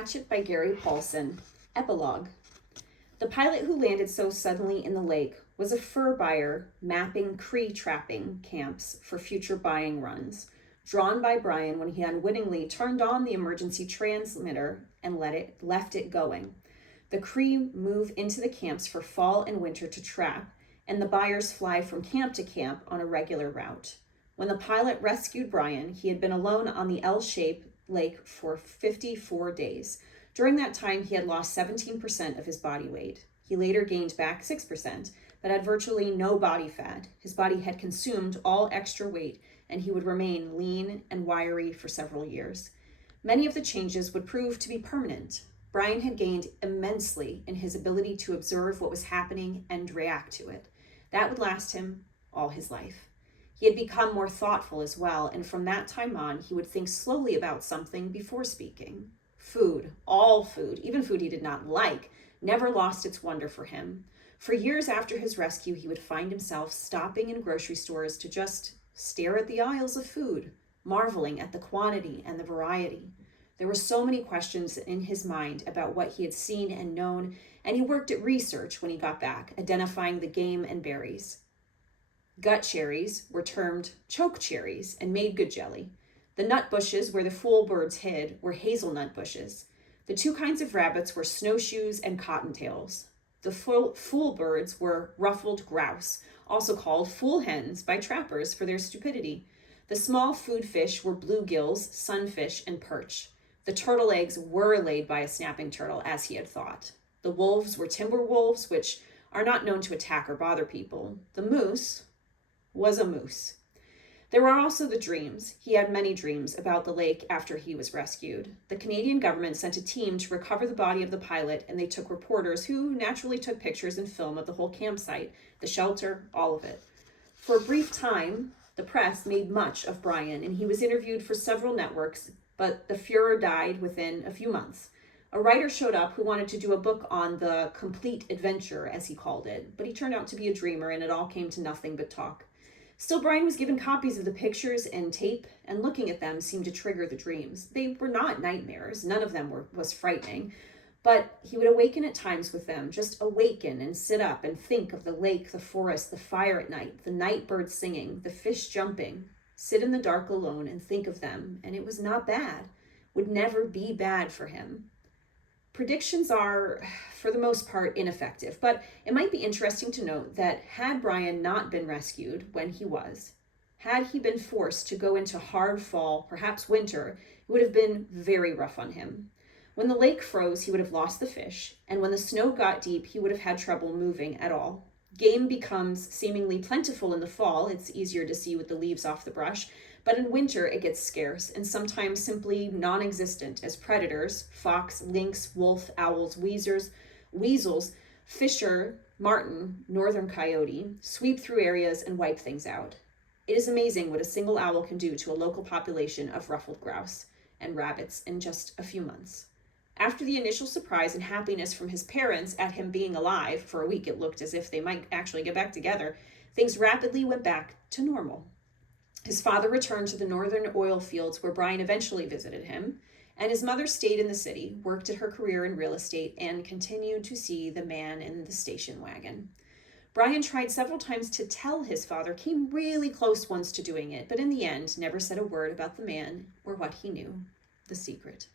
Hatchet by Gary Paulsen. Epilogue. The pilot who landed so suddenly in the lake was a fur buyer mapping Cree trapping camps for future buying runs, drawn by Brian when he unwittingly turned on the emergency transmitter and left it going. The Cree move into the camps for fall and winter to trap, and the buyers fly from camp to camp on a regular route. When the pilot rescued Brian, he had been alone on the L-shaped lake for 54 days. During that time, he had lost 17% of his body weight. He later gained back 6%, but had virtually no body fat. His body had consumed all extra weight, and he would remain lean and wiry for several years. Many of the changes would prove to be permanent. Brian had gained immensely in his ability to observe what was happening and react to it. That would last him all his life. He had become more thoughtful as well, and from that time on, he would think slowly about something before speaking. Food, all food, even food he did not like, never lost its wonder for him. For years after his rescue, he would find himself stopping in grocery stores to just stare at the aisles of food, marveling at the quantity and the variety. There were so many questions in his mind about what he had seen and known, and he worked at research when he got back, identifying the game and berries. Gut cherries were termed choke cherries and made good jelly. The nut bushes where the fool birds hid were hazelnut bushes. The two kinds of rabbits were snowshoes and cottontails. The fool birds were ruffled grouse, also called fool hens by trappers for their stupidity. The small food fish were bluegills, sunfish, and perch. The turtle eggs were laid by a snapping turtle, as he had thought. The wolves were timber wolves, which are not known to attack or bother people. The moose was a moose. There were also the dreams. He had many dreams about the lake after he was rescued. The Canadian government sent a team to recover the body of the pilot, and they took reporters who naturally took pictures and film of the whole campsite, the shelter, all of it. For a brief time, the press made much of Brian, and he was interviewed for several networks, but the furor died within a few months. A writer showed up who wanted to do a book on the complete adventure, as he called it, but he turned out to be a dreamer, and it all came to nothing but talk. Still, Brian was given copies of the pictures and tape, and looking at them seemed to trigger the dreams. They were not nightmares. None of them was frightening, but he would awaken at times with them, just awaken and sit up and think of the lake, the forest, the fire at night, the night birds singing, the fish jumping, sit in the dark alone and think of them, and it was not bad, would never be bad for him. Predictions are, for the most part, ineffective, but it might be interesting to note that had Brian not been rescued when he was, had he been forced to go into hard fall, perhaps winter, it would have been very rough on him. When the lake froze, he would have lost the fish, and when the snow got deep, he would have had trouble moving at all. Game becomes seemingly plentiful in the fall. It's easier to see with the leaves off the brush, but in winter it gets scarce and sometimes simply non-existent as predators, fox, lynx, wolf, owls, weasels, fisher, marten, northern coyote, sweep through areas and wipe things out. It is amazing what a single owl can do to a local population of ruffled grouse and rabbits in just a few months. After the initial surprise and happiness from his parents at him being alive, for a week it looked as if they might actually get back together, things rapidly went back to normal. His father returned to the northern oil fields where Brian eventually visited him, and his mother stayed in the city, worked at her career in real estate, and continued to see the man in the station wagon. Brian tried several times to tell his father, came really close once to doing it, but in the end never said a word about the man or what he knew, the secret.